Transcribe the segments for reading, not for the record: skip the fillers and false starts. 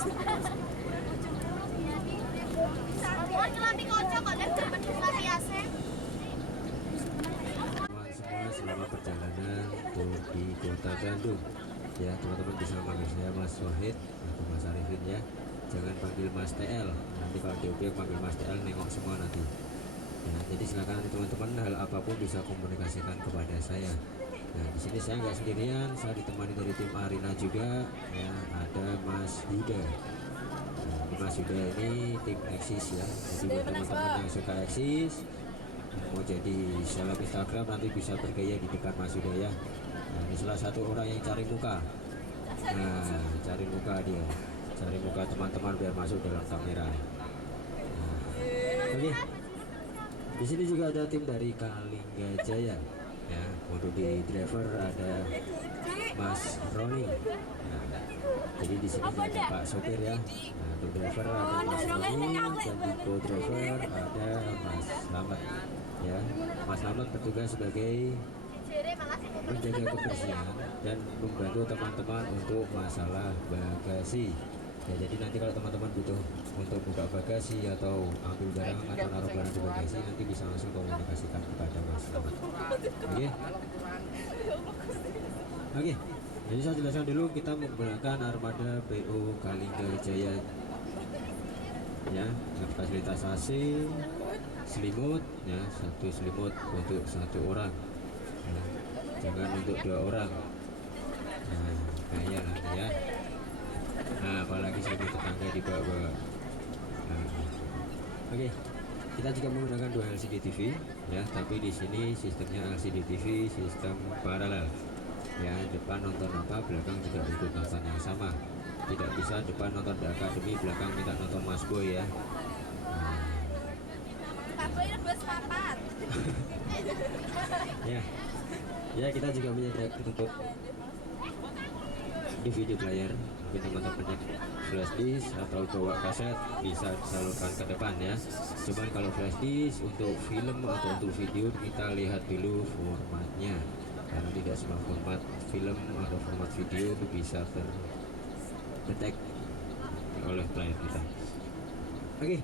Semua selama perjalanan tur di kota Bandung ya, teman-teman bisa manggil saya Mas Wahid atau Mas Arifin ya, jangan panggil Mas TL, nanti kalau di objek panggil Mas TL nengok semua nanti ya. Jadi silakan teman-teman hal apapun bisa komunikasikan kepada saya. Nah di sini saya nggak sendirian, saya ditemani dari tim Arina juga ya, ada Mas Yuda. Nah, Mas Yuda ini tim eksis ya, jadi buat teman-teman yang suka eksis mau jadi seleb Instagram nanti bisa bergaya di depan Mas Yuda ya. Nah, ini salah satu orang yang cari muka. Nah, cari muka dia, cari muka teman-teman biar masuk dalam kamera. Nah, oke. Di sini juga ada tim dari Kalingga Jaya. Ya, untuk di driver ada Mas Roni. Nah, jadi di sini ada Pak sopir ya. Nah, untuk driver ada Mas Roni dan di co-driver ada Mas Slamet. Ya, Mas Slamet bertugas sebagai menjaga kebersihan dan membantu teman-teman untuk masalah bagasi. Ya, jadi nanti kalau teman-teman butuh untuk buka bagasi atau ambil barang atau naruh barang di bagasi, nanti bisa langsung komunikasikan kepada Mas Slamet. Oke. Oke. Jadi saya jelaskan dulu, kita menggunakan armada PO Kalingga Jaya. Ya, fasilitas AC, selimut ya, satu selimut untuk satu orang ya, jangan untuk 2 orang. Nah kayak nanti ya. Nah apalagi selimut tetangga di bawah. Nah, oke, kita juga menggunakan 2 LCD TV ya, tapi di sini sistemnya LCD TV sistem paralel ya, depan nonton apa, belakang juga ikut nonton yang sama. Tidak bisa depan nonton The Academy, belakang minta nonton Mas Boy ya. Ya, ya kita juga menyediakan untuk DVD player. Mungkin teman-teman yang flash disk atau bawa kaset bisa disalurkan ke depan ya. Cuman kalau flash disk untuk film atau untuk video kita lihat dulu formatnya, karena tidak semua format film atau format video itu bisa terdetek oleh player kita. Oke.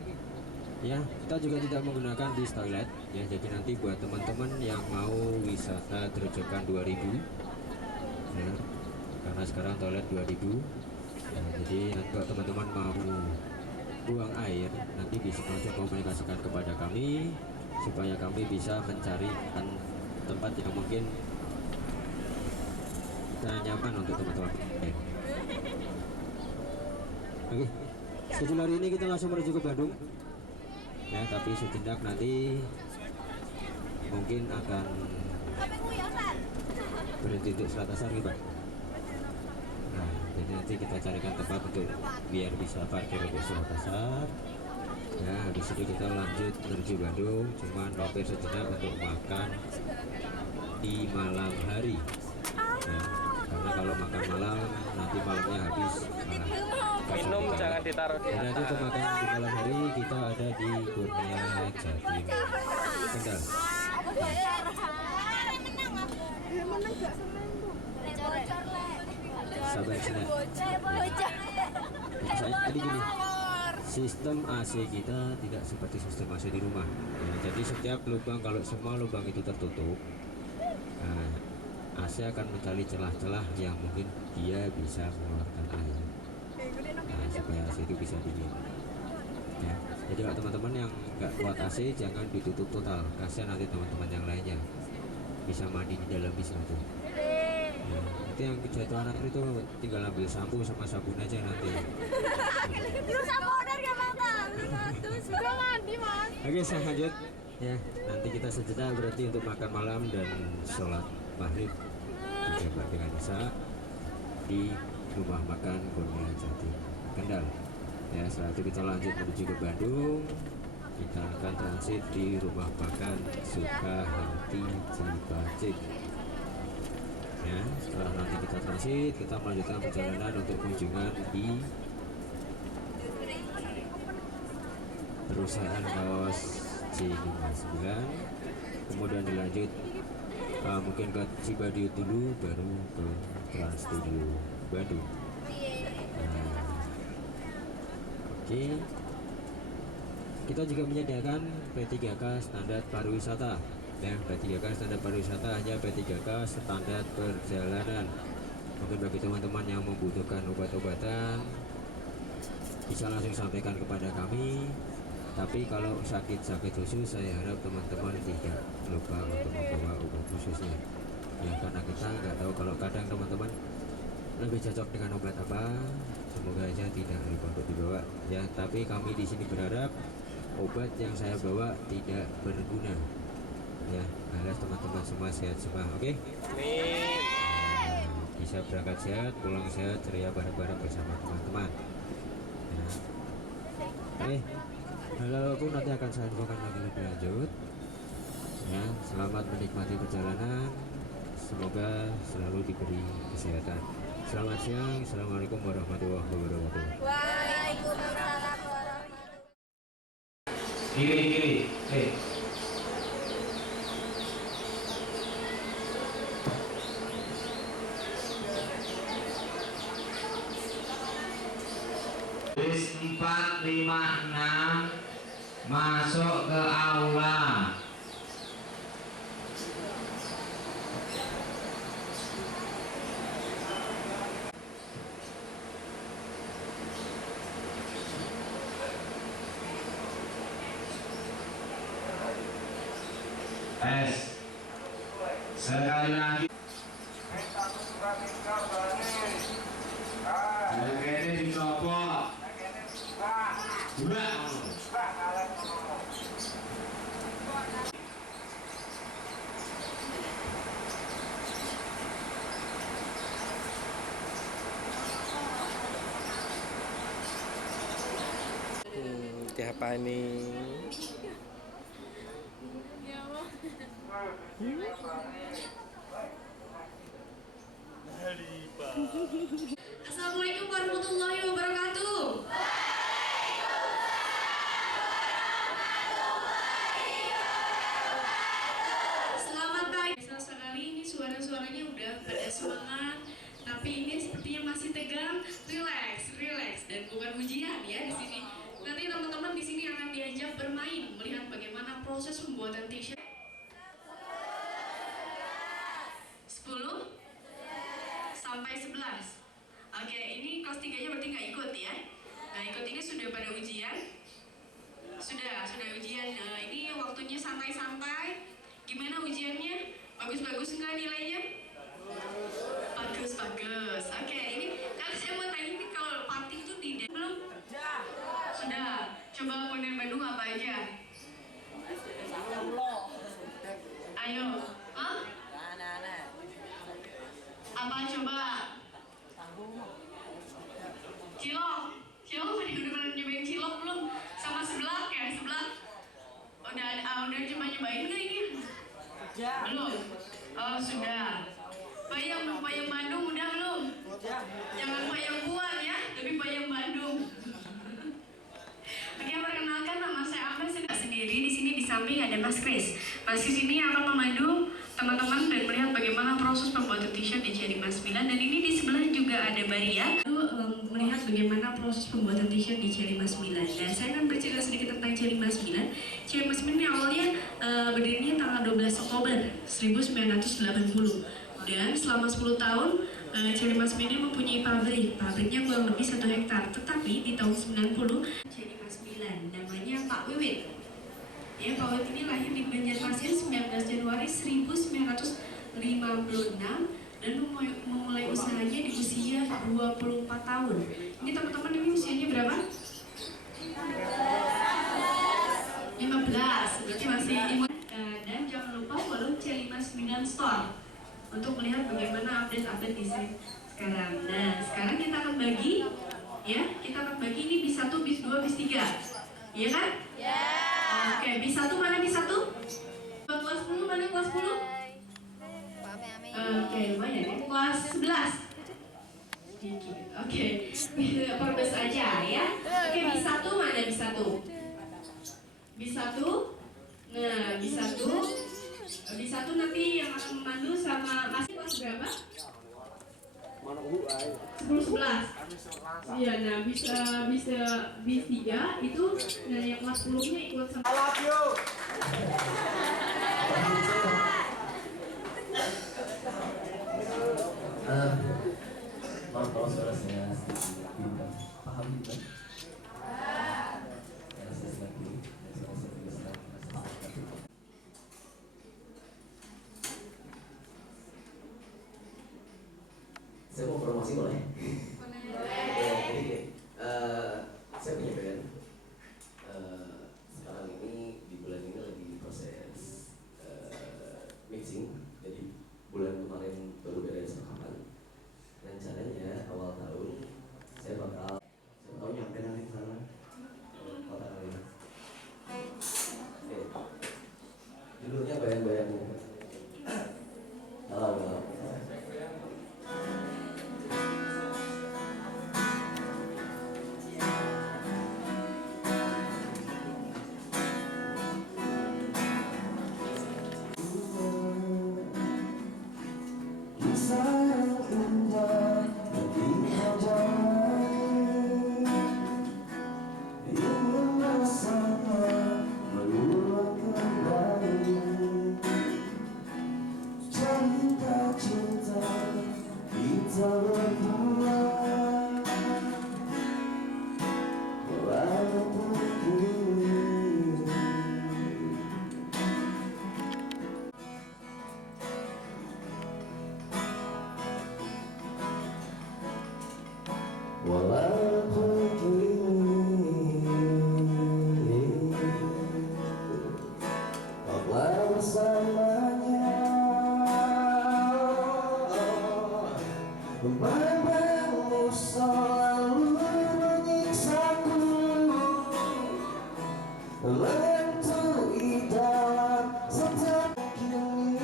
Ya, kita juga tidak menggunakan bis toilet ya, jadi nanti buat teman-teman yang mau wisata Grojogan 2000 ya, karena sekarang toilet 2000 ya, jadi kalau teman-teman mau buang air nanti bisa langsung komunikasikan kepada kami supaya kami bisa mencarikan tempat yang mungkin nyaman untuk teman-teman. Oke, schedule hari ini kita langsung menuju ke Bandung ya, tapi sejenak nanti mungkin akan berhenti untuk Seratasar nih Pak. Nah jadi nanti kita carikan tempat untuk biar bisa parkir untuk Seratasar ya. Habis itu kita lanjut menuju Bandung, cuman mampir sejenak untuk makan di malam hari ya, karena kalau makan malam nanti malamnya habis. Minum jangan ditaruh di atas. Untuk makan di malam hari kita ada di Kurnia Jatim Kendal. Sabar senang. Jadi gini, sistem AC kita tidak seperti sistem AC di rumah ya, jadi setiap lubang, kalau semua lubang itu tertutup, nah, AC akan mencari celah-celah yang mungkin dia bisa mengeluarkan air. Nah, supaya AC itu bisa dingin ya. Jadi kalau teman-teman yang nggak kuat AC jangan ditutup total, kasihan nanti teman-teman yang lainnya bisa mandi di dalam bis nanti ya. Nanti yang kejatuhan air itu tinggal ambil sampo sama sabun aja nanti. Oke, saya lanjut ya. Nanti kita sejenak berarti untuk makan malam dan sholat maghrib berjamaah dengan Isya di rumah makan Kurnia Jatim Kendal ya. Setelah itu kita lanjut menuju ke Bandung, kita akan transit di rumah makan Sukahati Cipacik ya. Setelah nanti kita transit, kita melanjutkan perjalanan untuk kunjungan di perusahaan kaos C59, kemudian dilanjut mungkin ke Cibadiut dulu, baru ke Trans Studio Bandung. Nah, Oke. Kita juga menyediakan P3K standar pariwisata. Ya, P3K standar pariwisata hanya P3K standar perjalanan. Mungkin bagi teman-teman yang membutuhkan obat-obatan bisa langsung sampaikan kepada kami. Tapi kalau sakit-sakit khusus, saya harap teman-teman tidak lupa untuk membawa obat khususnya. Ya, karena kita nggak tahu kalau kadang teman-teman lebih cocok dengan obat apa. Semoga aja tidak lupa untuk dibawa. Ya, tapi kami di sini berharap obat yang saya bawa tidak berguna. Ya, harap teman-teman semua sehat semua. Oke? Amin. Bisa berangkat sehat, pulang sehat, ceria bareng-bareng bersama teman-teman. Ya. Hal pun nanti akan saya infokan lagi lebih lanjut. Ya, selamat menikmati perjalanan. Semoga selalu diberi kesehatan. Selamat siang. Assalamualaikum warahmatullahi wabarakatuh. Waalaikumsalam warahmatullahi. Kiri. Bis 456 masuk ke aula. Sekali lagi. Ini dicopot. Burak. Siapa ini? Assalamualaikum warahmatullahi wabarakatuh. Selamat pagi. Sekali ini suara-suaranya udah pada semangat, tapi ini sepertinya masih tegang. Relax dan bukan ujian ya di sini. Nanti teman-teman di sini akan diajak bermain, melihat bagaimana proses pembuatan t-shirt. 10 sampai 11. Oke, ini kelas 3-nya berarti nggak ikut ya? Nggak ikut, ini sudah pada ujian? Sudah ujian. Ini waktunya santai-santai. Gimana ujiannya? Bagus-bagus nggak nilainya? Bagus. Oke, ini kalau saya mau tanya ini kalau party itu tidak belum? Sudah. Coba kuliner Bandung apa aja? Ayo. Hah? Apa coba? Cilok udah pernah nyobain cilok belum? Sama seblak ya, seblak. Udah nyobain nggak ini? Belum. Oh sudah. Bayam Bandung udah belum? Jangan bayam buah ya, tapi bayam Bandung. Oke, perkenalkan nama saya Amel sendiri. Di sini di samping ada Mas Kris. Mas Kris ini akan memandu teman-teman dan melihat bagaimana proses pembuatan t-shirt di Celimas 9. Dan ini di sebelah juga ada Maria. Melihat bagaimana proses pembuatan t-shirt di Celimas 9. Dan saya akan bercerita sedikit tentang Celimas 9. Celimas 9 ini awalnya berdirinya tanggal 12 Oktober 1980. Dan selama 10 tahun Celimas 9 ini mempunyai pabriknya kurang lebih 1 hektar. Tetapi di tahun 90 Celimas 9 namanya Pak Wiwit. Ya, Pak Wiwit ini lahir di Banjarmasin 19 Januari 1956 dan memulai usahanya di usia 24 tahun. Ini teman-teman ini usianya berapa? 15, berarti masih imun. Dan jangan lupa follow Celimas 9 Store untuk melihat bagaimana update desain sekarang. Nah, sekarang kita akan bagi, ya, ini bis 1, bis 2, bis 3. Iya kan? Ya. Oke, bis 1 mana bis 1? Kelas 10 mana kelas 10? Oke, lumayan ya. Kelas 11. Sedikit. Oke, perbes aja ya. Oke, bis 1 mana bis 1? Bis 1. Nah, bis 1. Bis 1 nanti yang akan memandu sama masih kelas berapa? 10-11. Iya, nah bisa bisa bis 3 itu nah yang kelas 10-nya ikut sama. Maaf kalau suara saya sedikit bimbang. Paham tidak? Karena saya sedang pilih dan suara saya juga sedang saya mau promosi boleh? Ya, jadi gini, saya punya band. Sekarang ini di bulan ini lagi proses mixing. Jadi bulan kemarin baru beres rekaman. Rencananya awal tahun saya bakal nyampe nanti ke sana kota kalian. Judulnya bayang-bayangmu. Halo. Walaupun kini kau bersamanya, bayang-bayangmu selalu menyiksaku, menghantui dalam setiap kini.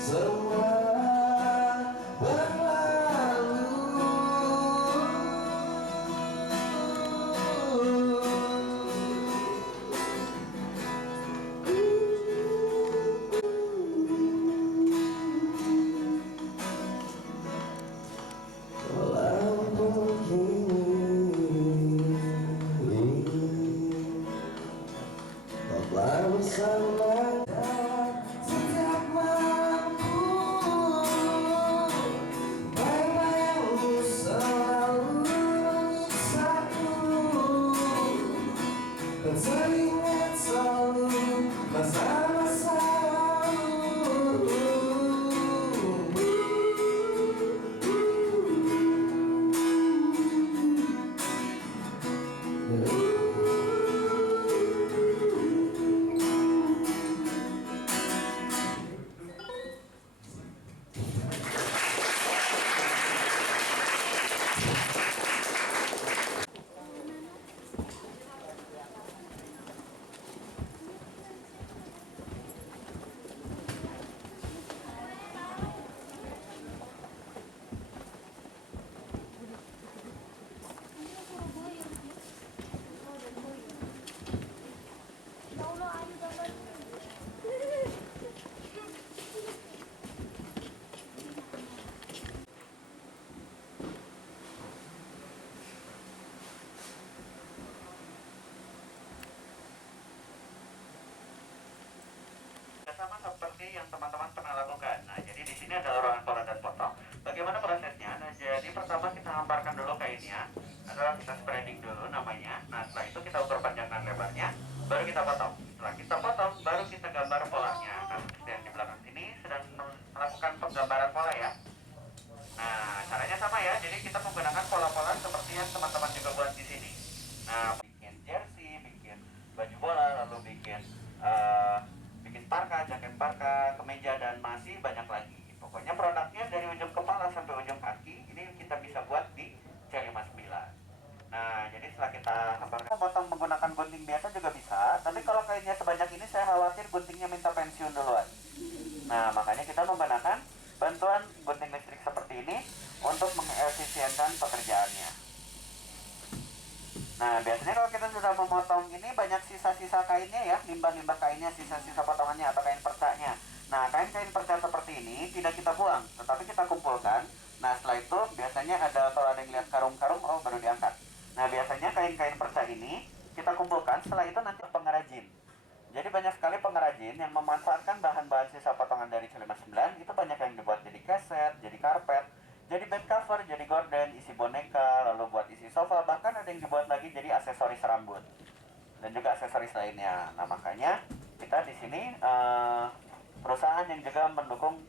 Semua bersama setiap malamku, bayang-bayangmu selalu menyiksaku, dan teringat selalu masa-masa lalu. Sama seperti yang teman-teman pernah lakukan. Nah, jadi di sini ada ruangan pola dan potong. Bagaimana prosesnya? Nah, jadi pertama kita hamparkan dulu kainnya, adalah kita spreading dulu namanya. Nah, setelah itu kita ukur panjang dan lebarnya, baru kita potong. Setelah kita potong, baru kita gambar polanya. Nah, seperti yang di belakang sini sedang melakukan penggambaran pola ya. Nah, caranya sama ya. Jadi kita menggunakan pola-pola seperti yang teman-teman juga buat di sini. Nah, bikin jersey, bikin baju bola, lalu bikin parka, jaket parka, kemeja, dan masih banyak lagi. Pokoknya produknya dari ujung kepala sampai ujung kaki ini kita bisa buat di C59. Nah, jadi setelah kita hamparkan, potong menggunakan gunting biasa juga bisa. Tapi kalau kainnya sebanyak ini saya khawatir guntingnya minta pensiun duluan. Nah, makanya kita menggunakan bantuan gunting listrik seperti ini untuk mengefisienkan pekerjaannya. Nah, biasanya kalau kita sudah memotong ini banyak sisa-sisa kainnya ya, limbah-limbah kainnya, sisa-sisa potongannya atau kain percanya. Nah, kain-kain perca seperti ini tidak kita buang, tetapi kita kumpulkan. Nah, setelah itu biasanya ada, kalau ada yang lihat karung-karung, oh baru diangkat. Nah, biasanya kain-kain perca ini kita kumpulkan, setelah itu nanti pengrajin. Jadi banyak sekali pengrajin yang memanfaatkan bahan-bahan sisa potongan dari Celimas 9, itu banyak yang dibuat jadi keset, jadi karpet, jadi bed cover, jadi gorden, isi boneka, lalu buat isi sofa, bahkan ada yang dibuat lagi jadi aksesoris rambut dan juga aksesoris lainnya. Nah, makanya kita di sini perusahaan yang juga mendukung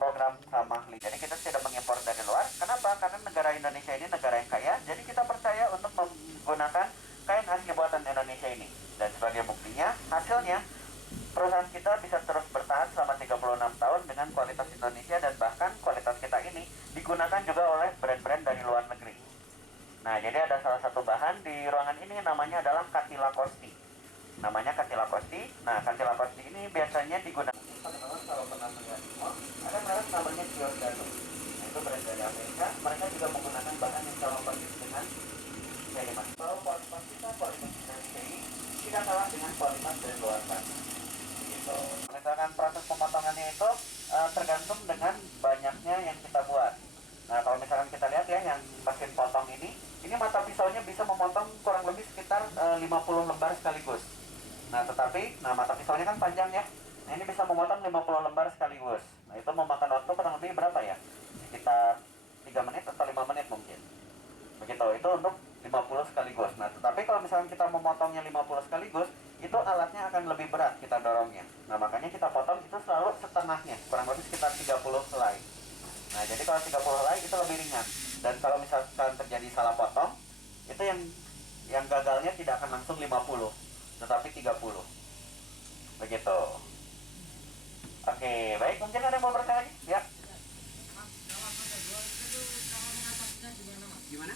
program ramah lingkungan. Jadi kita tidak mengimpor dari luar. Kenapa? Karena negara Indonesia ini negara yang kaya. Jadi kita percaya untuk menggunakan kain asli buatan Indonesia ini. Dan sebagai buktinya, hasilnya perusahaan kita bisa terus bertahan selama 36 tahun dengan kualitas Indonesia, dan bahkan kualitas kita ini digunakan juga oleh brand-brand dari luar negeri. Nah, jadi ada salah satu bahan di ruangan ini namanya adalah Katila Kosti. Namanya Katila Kosti. Nah, Katila Kosti ini biasanya digunakan, teman-teman kalau pernah melihat di mall, ada merek namanya Giordano. Nah, itu brand dari Amerika. Mereka juga menggunakan bahan yang sama persis dengan Celimas. Kalau kualitas kita, kualitas Indonesia ini tidak kalah dengan kualitas dari luar sana. Gitu. Misalkan proses pemotongannya itu tergantung dengan banyaknya yang kita buat. Nah, kalau misalkan kita lihat ya, yang mesin potong ini mata pisaunya bisa memotong kurang lebih sekitar 50 lembar sekaligus. Nah, tetapi mata pisaunya kan panjang ya. Nah, ini bisa memotong 50 lembar sekaligus. Nah, itu memakan waktu kurang lebih berapa ya? Sekitar 3 menit atau 5 menit mungkin. Begitu, itu untuk 50 sekaligus. Nah, tetapi kalau misalkan kita memotongnya 50 sekaligus, itu alatnya akan lebih berat kita dorongnya. Nah, makanya kita potong itu selalu setengahnya, kurang lebih sekitar 30 helai. Nah, jadi kalau 30 helai itu lebih ringan. Dan kalau misalkan terjadi salah potong, itu yang gagalnya tidak akan langsung 50, tetapi 30. Begitu. Oke, baik, mungkin ada yang mau bertanya lagi? Ya. Gimana?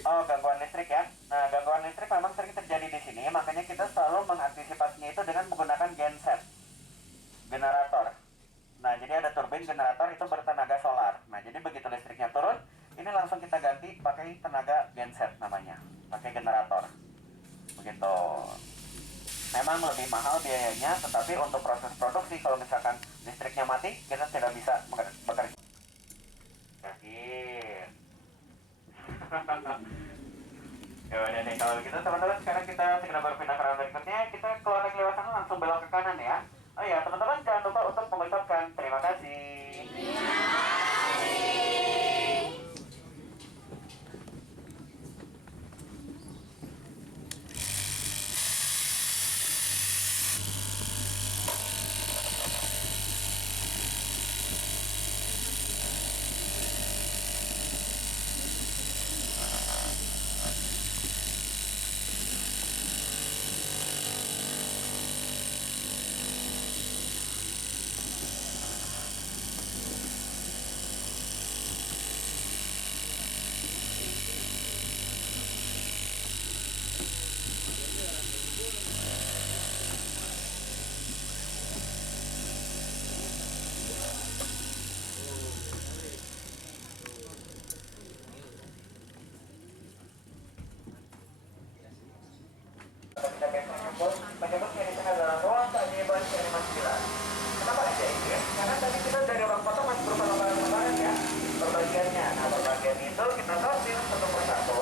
Oh, gangguan listrik ya. Nah, gangguan listrik memang sering terjadi di sini, makanya kita selalu mengantisipasinya itu dengan menggunakan genset, generator. Nah, jadi ada turbin generator itu bertenaga solar. Nah, jadi begitu listriknya turun, ini langsung kita ganti pakai tenaga genset namanya, pakai generator. Begitu. Memang lebih mahal biayanya, tetapi untuk proses produksi kalau misalkan listriknya mati, kita tidak bisa bekerja. Yakin. Ya udah deh, kalau gitu teman-teman, sekarang kita segera berpindah ke round berikutnya. Kita keluar dari lewat sana langsung belok ke kanan ya. Oh ya, teman-teman jangan lupa untuk mengucapkan terima kasih. Penyebabnya di sana adalah ruang keajaiban Celimas 9. Kenapa ajaib? Karena tadi kita dari ruang potong masih berupa lembaran-lembaran ya, perbagiannya. Nah, perbagian itu kita sortir satu persatu.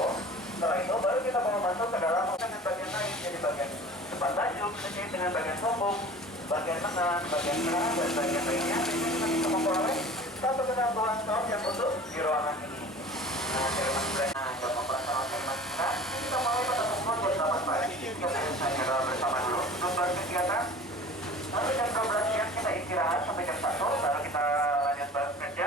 Setelah itu baru kita mau masuk ke dalam dengan bagian lain. Jadi bagian depan baju kita jahit dengan bagian sombong, bagian lengan, bagian kerah, dan bagian lainnya. Ini kita bisa memperoleh satu kesatuan shop yang utuh di ruangan ini. Nah, Celimas 9 yang operasional Celimas 9 ini kita mulai pada pukul 28 pagi. Kita hanya bersama dulu untuk berkegiatan. Lalu jam 12 siang kita istirahat sampai jam 1, lalu kita lanjut bekerja.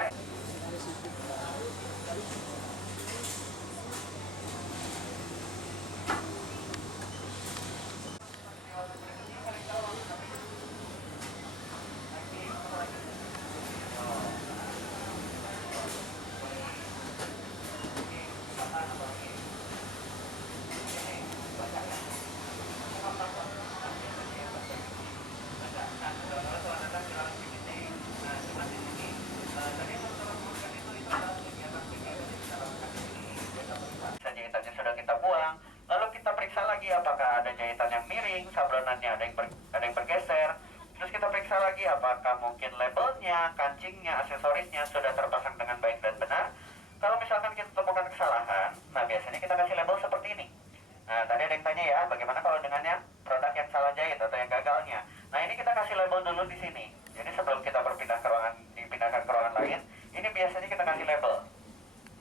Jahitannya sudah kita buang, lalu kita periksa lagi apakah ada jahitan yang miring, sablonannya ada yang bergeser. Terus lagi apakah mungkin labelnya, kancingnya, aksesorisnya sudah terpasang dengan baik dan benar. Kalau misalkan kita temukan kesalahan, nah biasanya kita kasih label seperti ini. Nah, tadi ada yang tanya ya, bagaimana kalau dengan yang produk yang salah jahit atau yang gagalnya. Nah, ini kita kasih label dulu di sini. Jadi sebelum kita dipindahkan ke ruangan lain, ini biasanya kita kasih label.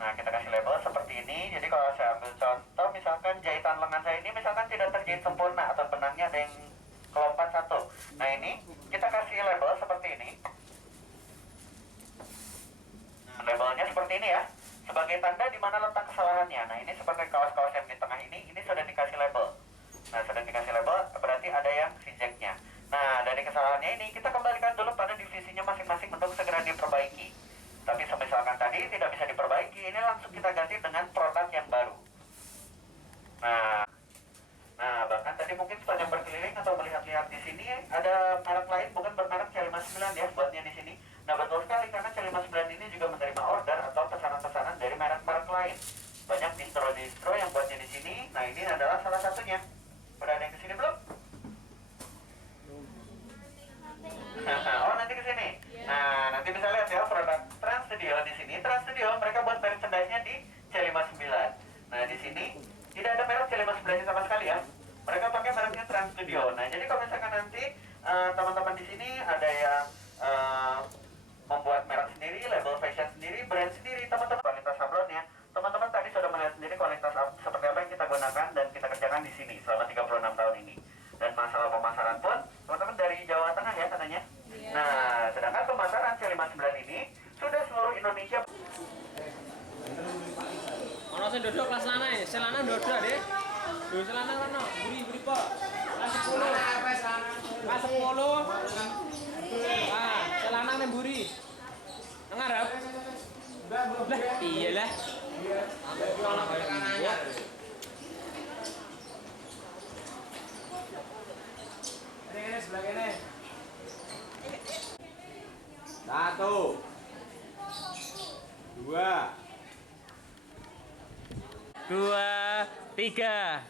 Nah, kita kasih label seperti ini. Jadi kalau saya ambil contoh, misalkan jahitan lengan saya ini misalkan tidak terjahit sempurna atau benangnya ada yang kelompat satu. Nah, ini kita kasih label seperti ini. Nah, labelnya seperti ini ya, sebagai tanda di mana letak kesalahannya. Nah, ini seperti kaos-kaos yang di tengah ini sudah dikasih label. Nah, sudah dikasih label, berarti ada yang rejectnya. Nah, dari kesalahannya ini kita kembalikan dulu pada divisinya masing-masing untuk segera diperbaiki. Tapi misalkan tadi tidak bisa diperbaiki, ini langsung kita ganti dengan produk yang baru. Nah, bahkan tadi mungkin sepanjang berkeliling atau melihat-lihat di sini ada merek lain bukan bermerek C59 ya, buatnya di sini. Nah, betul sekali karena C59 ini juga menerima order atau pesanan-pesanan dari merek-merek lain. Banyak distro-distro yang buatnya di sini. Nah, ini adalah salah satunya. Udah ada yang di sini belum? Oh, nanti ke sini. Nah, nanti bisa lihat ya produk Trans Studio di sini. Trans Studio mereka buat merchandise-nya di C59. Nah, di sini tidak ada merek C59 sama sekali ya. Mereka pakai mereknya Trans Studio. Nah, jadi kalau misalkan nanti teman-teman di sini ada yang membuat merek sendiri, label fashion sendiri, brand sendiri, teman-teman kualitas sablonnya. Teman-teman tadi sudah melihat sendiri kualitas seperti apa yang kita gunakan dan kita kerjakan di sini selama 36 tahun ini. Dan masalah pemasaran pun, teman-teman dari Jawa Tengah ya katanya. Nah, sedangkan pemasaran C59 ini sudah seluruh Indonesia. Ono sing dodok kelas lanang, selana dodok deh. Duh selana ono, buri po. Kelas 10. Kelas 10. Ah, selana nang buri. Nang ngarep. Lah, iyalah. Ono kaya kananya. Ini sebelah ini. 1 2 2, 3.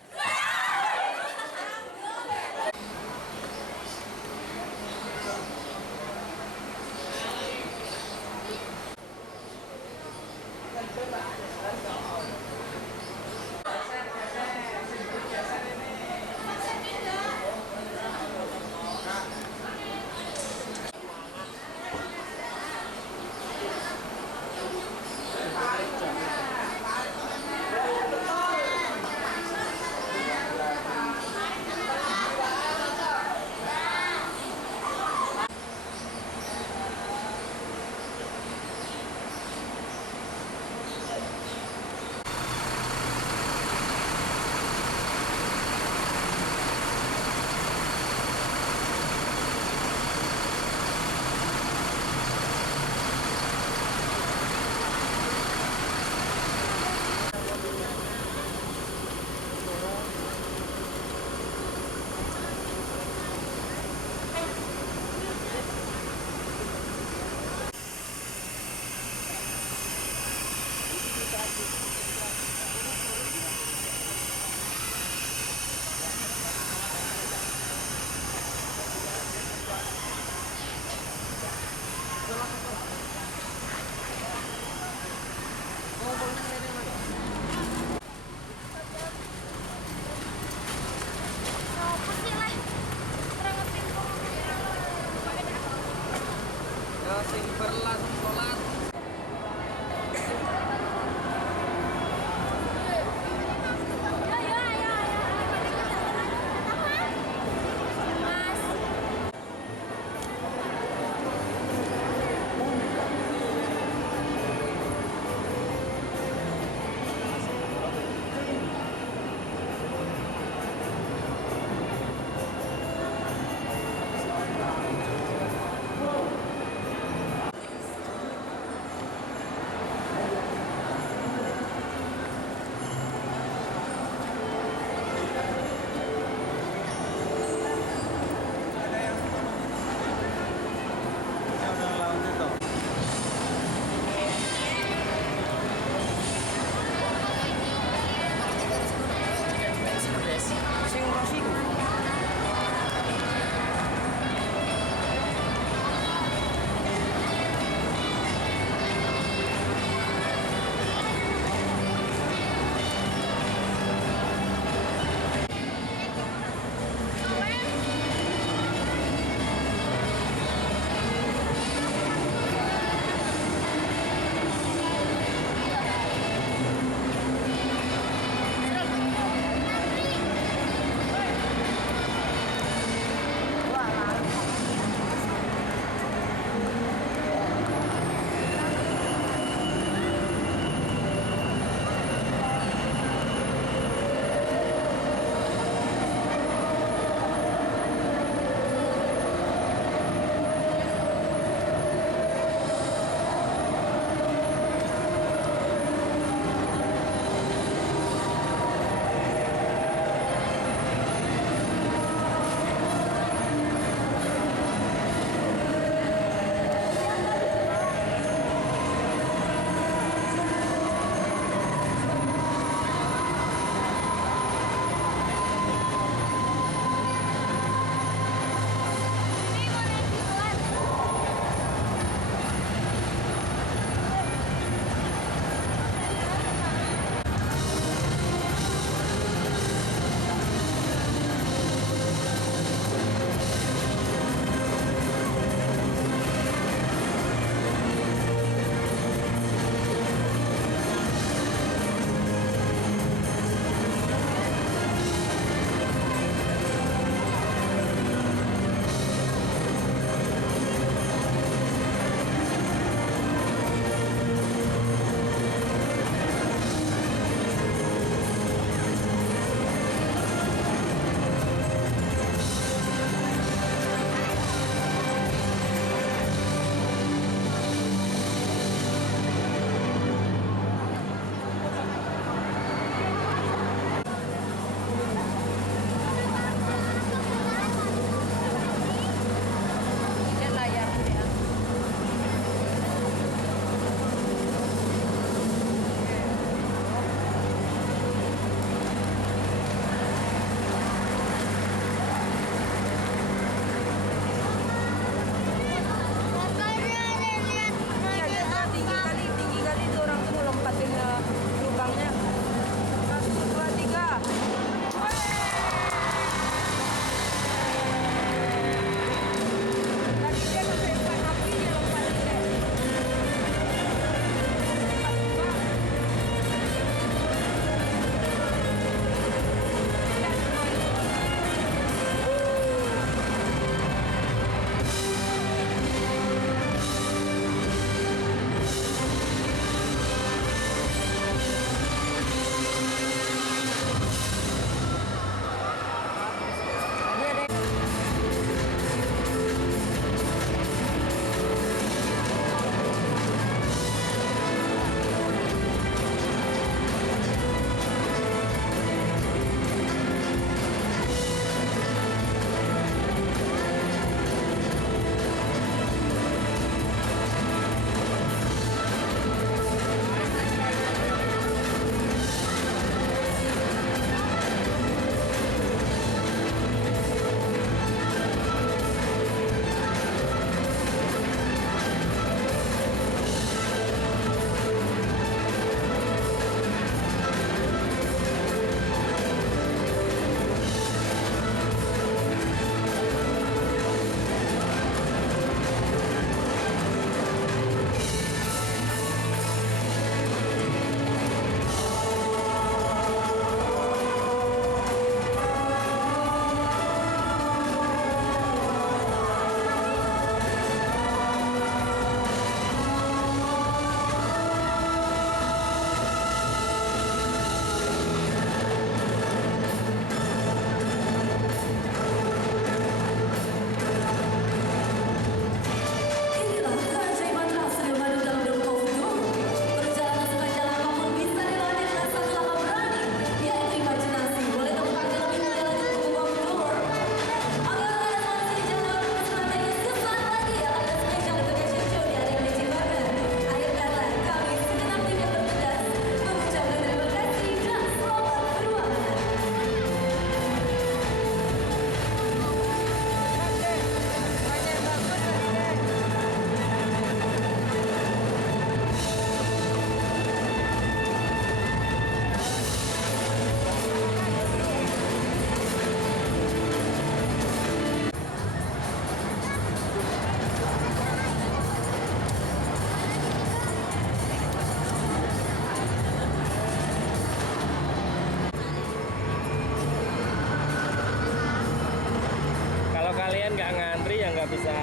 bisa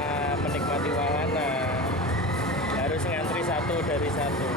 menikmati wahana, harus ngantri satu dari satu.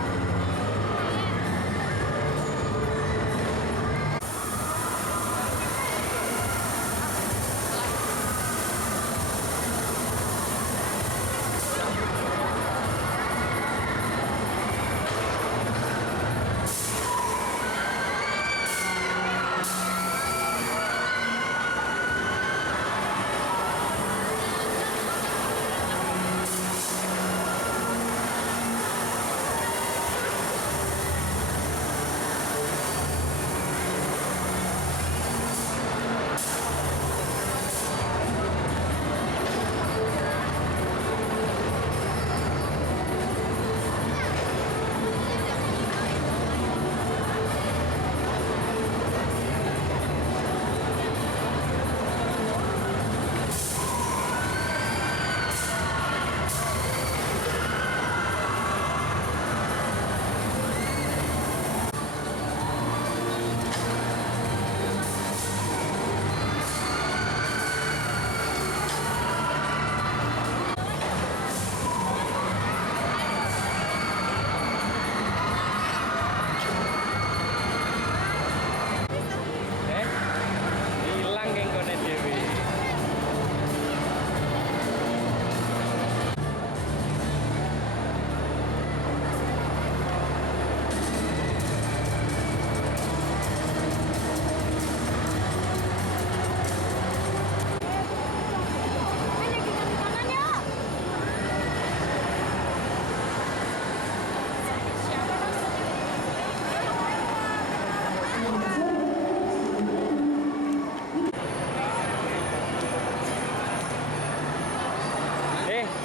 Hilang kengkone dewi.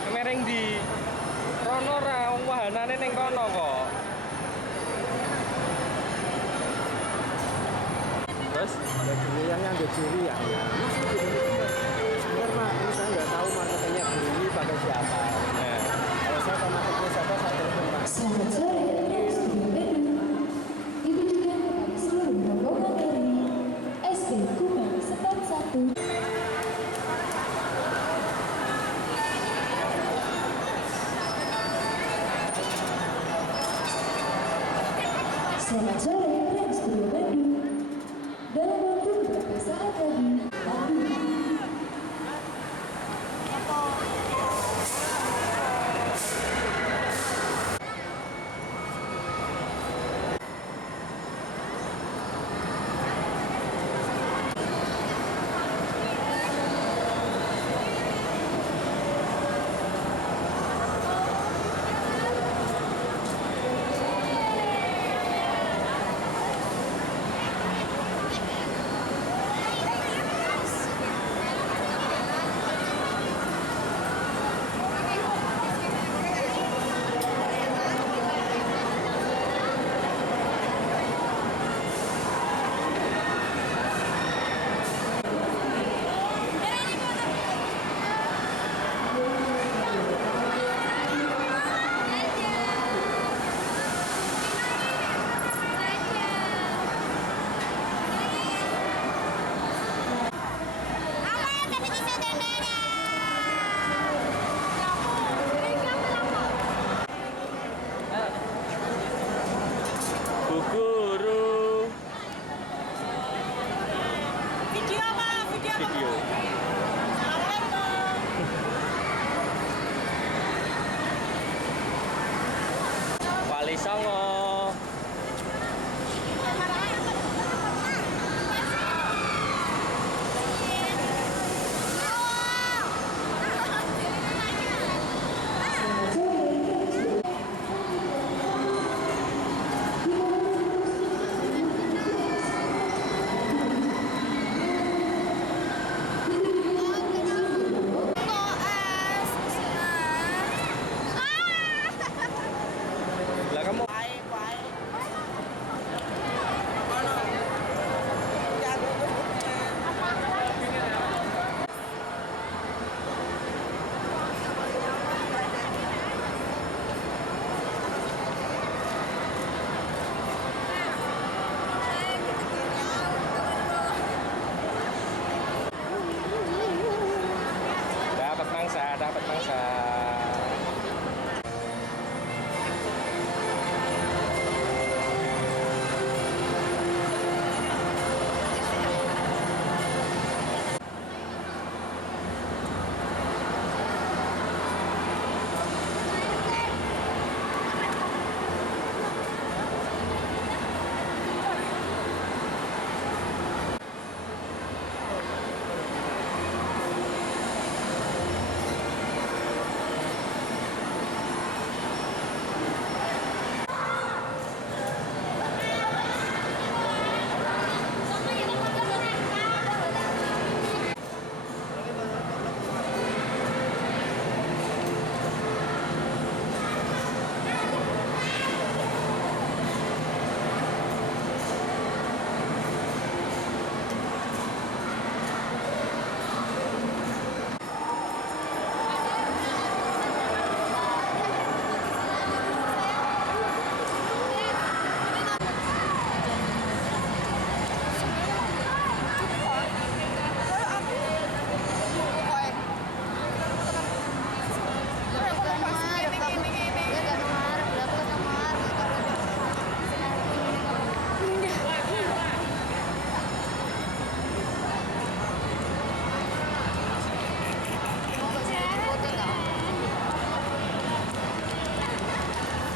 Kemereng di rono ra wahanane ning kono kok. Terus ada yang di kiri ya. Bener Pak, ini saya nggak tahu marketingnya Beli pakai siapa. Kalau saya tahu marketingnya siapa, saya telepon Pak. Selamat sore, Trans Studio Bandung. Ditujukan kepada seluruh rombongan dari SD Kumang Setan 1. Selamat sore, Trans Studio Bandung. Dalam waktu beberapa saat lagi, Bandung. dapat masak.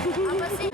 Apa sih?